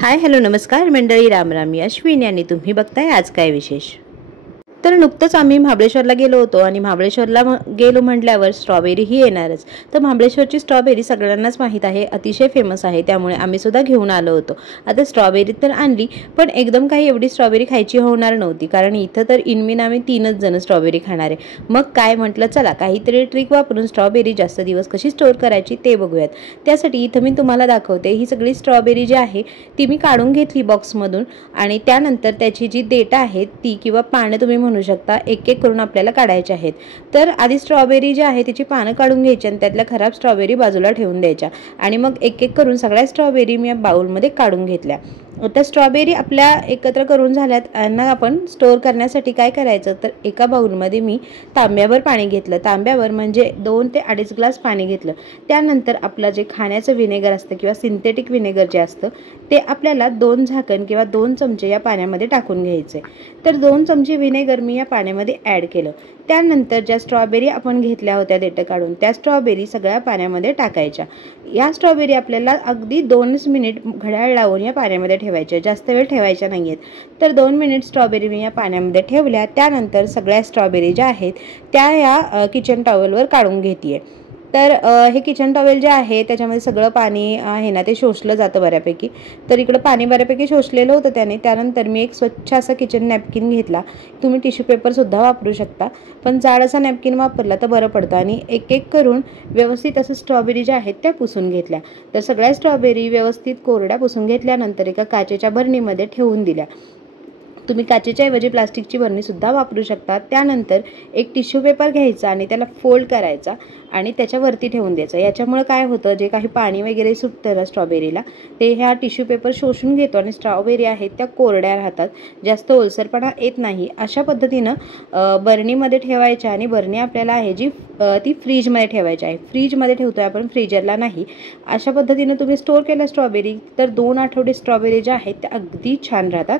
Hi hello नमस्कार मंडळी, राम राम. मी अश्विनी आणि तुम्ही बघताय आज काय विशेष. तर नुकतंच आम्ही महाबळेश्वरला गेलो होतो आणि महाबळेश्वरला गेलो म्हटल्यावर स्ट्रॉबेरी ही येणारच. तर महाबळेश्वरची स्ट्रॉबेरी सगळ्यांनाच माहीत आहे, अतिशय फेमस आहे, त्यामुळे आम्ही सुद्धा घेऊन आलो होतो. आता स्ट्रॉबेरी तर आणली, पण एकदम काही एवढी स्ट्रॉबेरी खायची होणार नव्हती, कारण इथं तर इनमिन आम्ही 3च जण स्ट्रॉबेरी खाणार आहे. मग काय म्हटलं, चला काहीतरी ट्रिक वापरून स्ट्रॉबेरी जास्त दिवस कशी स्टोअर करायची ते बघूयात. त्यासाठी इथं मी तुम्हाला दाखवते. ही सगळी स्ट्रॉबेरी जी आहे ती मी काढून घेतली बॉक्समधून आणि त्यानंतर त्याची जी देठ आहे ती किंवा पानं तुम्ही म्हणू शकता, एक एक करून आपल्याला काढायचे आहेत. तर आधी स्ट्रॉबेरी जी आहे तिची पानं काढून घ्यायची आणि त्यातल्या खराब स्ट्रॉबेरी बाजूला ठेवून द्यायच्या आणि मग एक एक करून सगळ्या स्ट्रॉबेरी मी या बाउलमध्ये काढून घेतल्या. आता स्ट्रॉबेरी आपल्या एकत्र करून झाल्यात. यांना आपण स्टोअर करण्यासाठी काय करायचं, तर एका बाउलमध्ये मी तांब्यावर पाणी घेतलं. तांब्यावर म्हणजे 2 ते 2.5 ग्लास पाणी घेतलं. त्यानंतर आपलं जे खाण्याचं व्हिनेगर असतं किंवा सिंथेटिक व्हिनेगर जे असतं ते आपल्याला 2 झाकण किंवा 2 चमचे या पाण्यामध्ये टाकून घ्यायचे. तर 2 चमचे व्हिनेगर मी या पाण्यामध्ये ॲड केलं. त्यानंतर ज्या स्ट्रॉबेरी आपण घेतल्या होत्या देठ काढून, त्या स्ट्रॉबेरी सगळ्या पाण्यामध्ये टाकायच्या. या स्ट्रॉबेरी आपल्याला अगदी 2 मिनिट घड्याळ लावून या पाण्यामध्ये ठेवायच्या, जास्त वेळ ठेवायच्या नाही आहेत. तर 2 मिनिट स्ट्रॉबेरी मी या पाण्यामध्ये ठेवल्या. त्यानंतर सगळ्या स्ट्रॉबेरी ज्या आहेत त्या या किचन टॉवेलवर काढून घेते. तर हे किचन टॉवेल जे आहे त्याच्यामध्ये सगळं पाणी आहे ना ते शोषलं जातं बऱ्यापैकी. तर इकडं पाणी बऱ्यापैकी शोषलेलं होतं त्याने. त्यानंतर मी एक स्वच्छ असा किचन नॅपकिन घेतला. तुम्ही टिश्यू पेपरसुद्धा वापरू शकता, पण जाड असा नॅपकिन वापरला तर बरं पडतं. आणि एक एक करून व्यवस्थित असं स्ट्रॉबेरी ज्या आहेत त्या पुसून घेतल्या. तर सगळ्या स्ट्रॉबेरी व्यवस्थित कोरड्या पुसून घेतल्यानंतर एका काचेच्या बरणीमध्ये ठेवून दिल्या. तुम्ही काचेच्या ऐवजी प्लास्टिकची बरणीसुद्धा वापरू शकता. त्यानंतर एक टिश्यू पेपर घ्यायचा आणि त्याला फोल्ड करायचा आणि त्याच्यावरती ठेवून द्यायचं. याच्यामुळे काय होतं, जे काही पाणी वगैरे सुटतं ना स्ट्रॉबेरीला ते ह्या टिश्यू पेपर शोषून घेतो आणि स्ट्रॉबेरी आहेत त्या कोरड्या राहतात, जास्त ओलसरपणा येत नाही. अशा पद्धतीनं बरणीमध्ये ठेवायच्या आणि बरणी आपल्याला आहे जी ती फ्रीजमध्ये ठेवायची आहे. फ्रीजमध्ये ठेवतोय आपण, फ्रीजरला नाही. अशा पद्धतीनं तुम्ही स्टोअर केल्या स्ट्रॉबेरी तर 2 आठवडे स्ट्रॉबेरी ज्या आहेत त्या अगदी छान राहतात.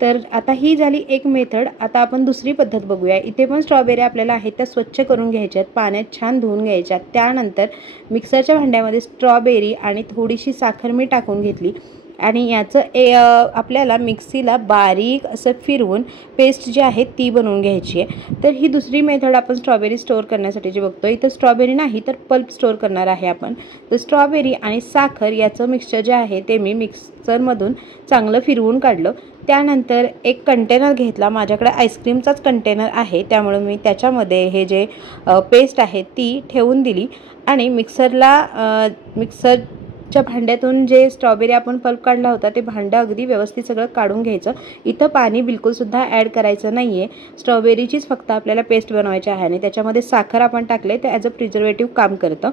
तर आता ही झाली एक मेथड. आता आपण दुसरी पद्धत बघूया. इथे पण स्ट्रॉबेरी आपल्याला आहेत त्या स्वच्छ करून घ्यायच्यात, पाण्यात छान धुवून घ्यायच्यात. त्यानंतर मिक्सरच्या भांड्यामध्ये स्ट्रॉबेरी आणि थोडीशी साखर मी टाकून घेतली आणि याचं आपल्याला मिक्सीला बारीक असं फिरवून पेस्ट जी आहे ती बनवून घ्यायची आहे. तर ही दुसरी मेथड आपण स्ट्रॉबेरी स्टोअर करण्यासाठी बघतो. इथं स्ट्रॉबेरी नाही तर पल्प स्टोअर करणार आहे आपण. तर स्ट्रॉबेरी आणि साखर याचं मिक्सचर जे आहे ते मी मिक्सरमधून चांगलं फिरवून काढलं. त्यानंतर एक कंटेनर घेतला. माझ्याकडे आईस्क्रीमचाच कंटेनर आहे, त्यामुळे मी त्याच्यामध्ये हे जे पेस्ट आहे ती ठेवून दिली आणि मिक्सरच्या भांड्यातून जे स्ट्रॉबेरी आपण पल्प काढला होता ते भांडं अगदी व्यवस्थित सगळं काढून घ्यायचं. इथं पाणी बिलकुलसुद्धा ॲड करायचं नाही आहे. स्ट्रॉबेरीचीच फक्त आपल्याला पेस्ट बनवायची आहे आणि त्याच्यामध्ये साखर आपण टाकले तर ॲज अ प्रिझर्वेटिव्ह काम करतं.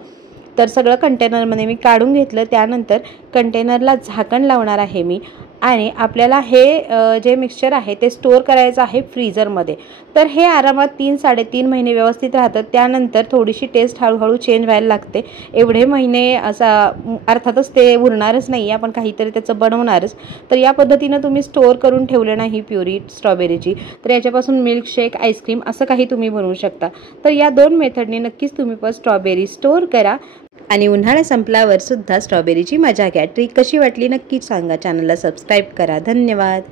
तर सगळं कंटेनरमध्ये मी काढून घेतलं. त्यानंतर कंटेनरला झाकण लावणार आहे मी आणि आपल्याला हे जे मिक्सचर आहे ते स्टोअर करायचं आहे फ्रीजरमध्ये. तर हे आरामात 3-3.5 महिने व्यवस्थित राहतं. त्यानंतर थोडीशी टेस्ट हळूहळू चेंज व्हायला लागते. एवढे महिने असा अर्थातच ते उरणारच नाही, आपण काहीतरी त्याचं बनवणारच. तर या पद्धतीनं तुम्ही स्टोअर करून ठेवलं नाही प्युरी स्ट्रॉबेरीची तर याच्यापासून मिल्कशेक, आईस्क्रीम असं काही तुम्ही बनवू शकता. तर या 2 मेथडने नक्कीच तुम्ही पण स्ट्रॉबेरी स्टोअर करा आणि उन्हाळा संपल्यावर सुद्धा स्ट्रॉबेरीची मजा घ्या. ट्रिक कशी वाटली नक्कीच सांगा. चॅनलला सबस्क्राईब करा. धन्यवाद.